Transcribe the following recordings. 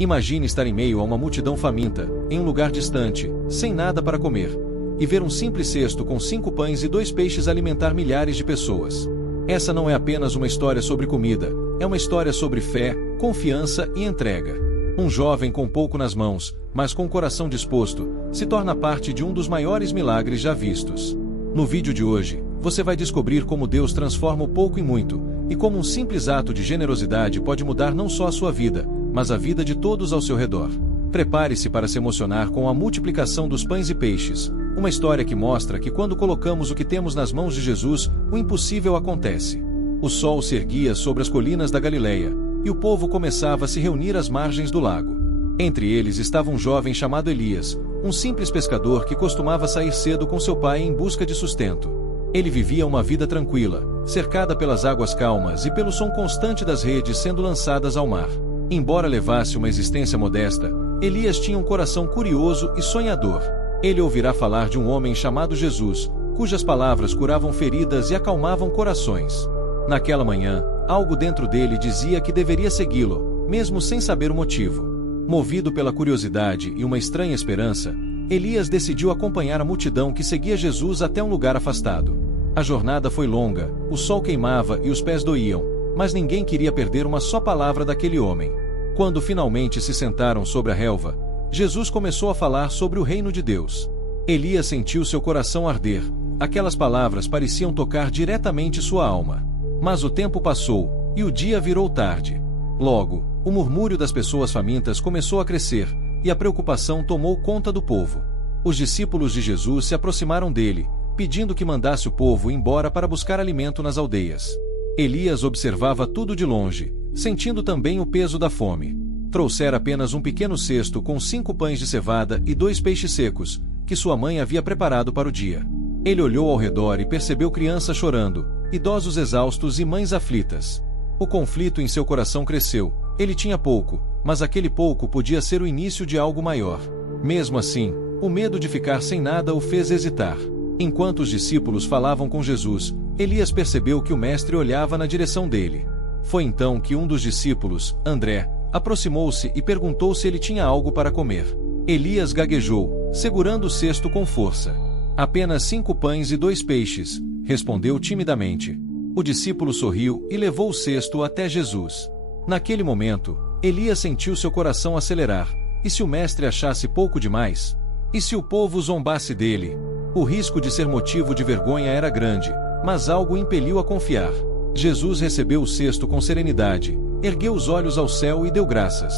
Imagine estar em meio a uma multidão faminta, em um lugar distante, sem nada para comer, e ver um simples cesto com 5 pães e 2 peixes alimentar milhares de pessoas. Essa não é apenas uma história sobre comida, é uma história sobre fé, confiança e entrega. Um jovem com pouco nas mãos, mas com o coração disposto, se torna parte de um dos maiores milagres já vistos. No vídeo de hoje, você vai descobrir como Deus transforma o pouco em muito, e como um simples ato de generosidade pode mudar não só a sua vida, mas a vida de todos ao seu redor. Prepare-se para se emocionar com a multiplicação dos pães e peixes, uma história que mostra que quando colocamos o que temos nas mãos de Jesus, o impossível acontece. O sol se erguia sobre as colinas da Galileia, e o povo começava a se reunir às margens do lago. Entre eles estava um jovem chamado Elias, um simples pescador que costumava sair cedo com seu pai em busca de sustento. Ele vivia uma vida tranquila, cercada pelas águas calmas e pelo som constante das redes sendo lançadas ao mar. Embora levasse uma existência modesta, Elias tinha um coração curioso e sonhador. Ele ouvirá falar de um homem chamado Jesus, cujas palavras curavam feridas e acalmavam corações. Naquela manhã, algo dentro dele dizia que deveria segui-lo, mesmo sem saber o motivo. Movido pela curiosidade e uma estranha esperança, Elias decidiu acompanhar a multidão que seguia Jesus até um lugar afastado. A jornada foi longa, o sol queimava e os pés doíam, mas ninguém queria perder uma só palavra daquele homem. Quando finalmente se sentaram sobre a relva, Jesus começou a falar sobre o reino de Deus. Elias sentiu seu coração arder, aquelas palavras pareciam tocar diretamente sua alma. Mas o tempo passou, e o dia virou tarde. Logo, o murmúrio das pessoas famintas começou a crescer, e a preocupação tomou conta do povo. Os discípulos de Jesus se aproximaram dele, pedindo que mandasse o povo embora para buscar alimento nas aldeias. Elias observava tudo de longe, sentindo também o peso da fome. Trouxera apenas um pequeno cesto com 5 pães de cevada e 2 peixes secos, que sua mãe havia preparado para o dia. Ele olhou ao redor e percebeu crianças chorando, idosos exaustos e mães aflitas. O conflito em seu coração cresceu. Ele tinha pouco, mas aquele pouco podia ser o início de algo maior. Mesmo assim, o medo de ficar sem nada o fez hesitar. Enquanto os discípulos falavam com Jesus, Elias percebeu que o mestre olhava na direção dele. Foi então que um dos discípulos, André, aproximou-se e perguntou se ele tinha algo para comer. Elias gaguejou, segurando o cesto com força. Apenas 5 pães e 2 peixes, respondeu timidamente. O discípulo sorriu e levou o cesto até Jesus. Naquele momento, Elias sentiu seu coração acelerar. E se o mestre achasse pouco demais? E se o povo zombasse dele? O risco de ser motivo de vergonha era grande, mas algo o impeliu a confiar. Jesus recebeu o cesto com serenidade, ergueu os olhos ao céu e deu graças.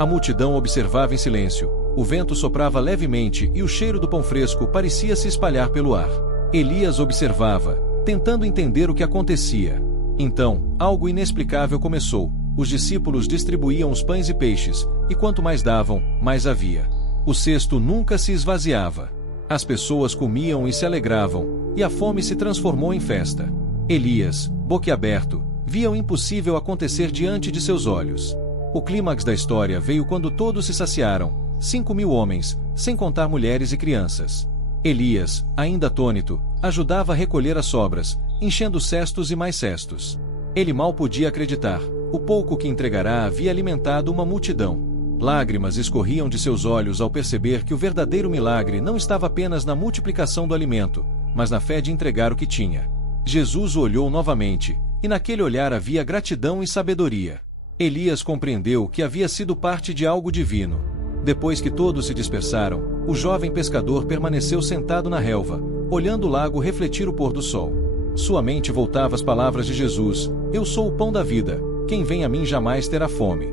A multidão observava em silêncio, o vento soprava levemente e o cheiro do pão fresco parecia se espalhar pelo ar. Elias observava, tentando entender o que acontecia. Então, algo inexplicável começou. Os discípulos distribuíam os pães e peixes, e quanto mais davam, mais havia. O cesto nunca se esvaziava. As pessoas comiam e se alegravam, e a fome se transformou em festa. Elias, boquiaberto, via o impossível acontecer diante de seus olhos. O clímax da história veio quando todos se saciaram, 5.000 homens, sem contar mulheres e crianças. Elias, ainda atônito, ajudava a recolher as sobras, enchendo cestos e mais cestos. Ele mal podia acreditar. O pouco que entregará havia alimentado uma multidão. Lágrimas escorriam de seus olhos ao perceber que o verdadeiro milagre não estava apenas na multiplicação do alimento, mas na fé de entregar o que tinha. Jesus o olhou novamente, e naquele olhar havia gratidão e sabedoria. Elias compreendeu que havia sido parte de algo divino. Depois que todos se dispersaram, o jovem pescador permaneceu sentado na relva, olhando o lago refletir o pôr do sol. Sua mente voltava às palavras de Jesus: "Eu sou o pão da vida. Quem vem a mim jamais terá fome."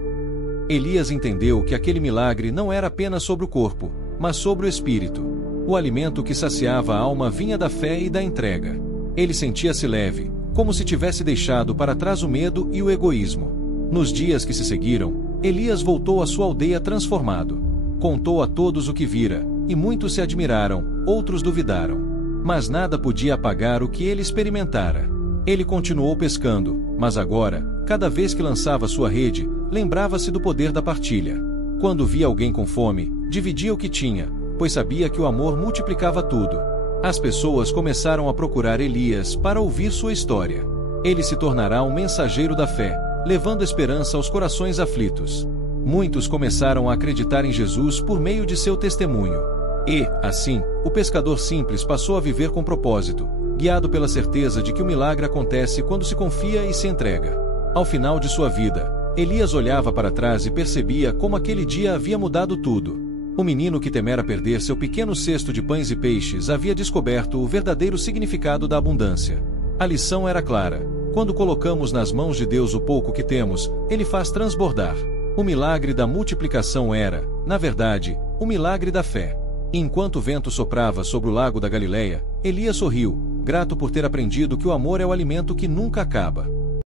Elias entendeu que aquele milagre não era apenas sobre o corpo, mas sobre o espírito. O alimento que saciava a alma vinha da fé e da entrega. Ele sentia-se leve, como se tivesse deixado para trás o medo e o egoísmo. Nos dias que se seguiram, Elias voltou à sua aldeia transformado. Contou a todos o que vira, e muitos se admiraram, outros duvidaram. Mas nada podia apagar o que ele experimentara. Ele continuou pescando, mas agora, cada vez que lançava sua rede, lembrava-se do poder da partilha. Quando via alguém com fome, dividia o que tinha, pois sabia que o amor multiplicava tudo. As pessoas começaram a procurar Elias para ouvir sua história. Ele se tornará um mensageiro da fé, levando esperança aos corações aflitos. Muitos começaram a acreditar em Jesus por meio de seu testemunho. E, assim, o pescador simples passou a viver com propósito, guiado pela certeza de que o milagre acontece quando se confia e se entrega. Ao final de sua vida, Elias olhava para trás e percebia como aquele dia havia mudado tudo. O menino que temera perder seu pequeno cesto de pães e peixes havia descoberto o verdadeiro significado da abundância. A lição era clara: quando colocamos nas mãos de Deus o pouco que temos, Ele faz transbordar. O milagre da multiplicação era, na verdade, o milagre da fé. Enquanto o vento soprava sobre o lago da Galileia, Elias sorriu, grato por ter aprendido que o amor é o alimento que nunca acaba.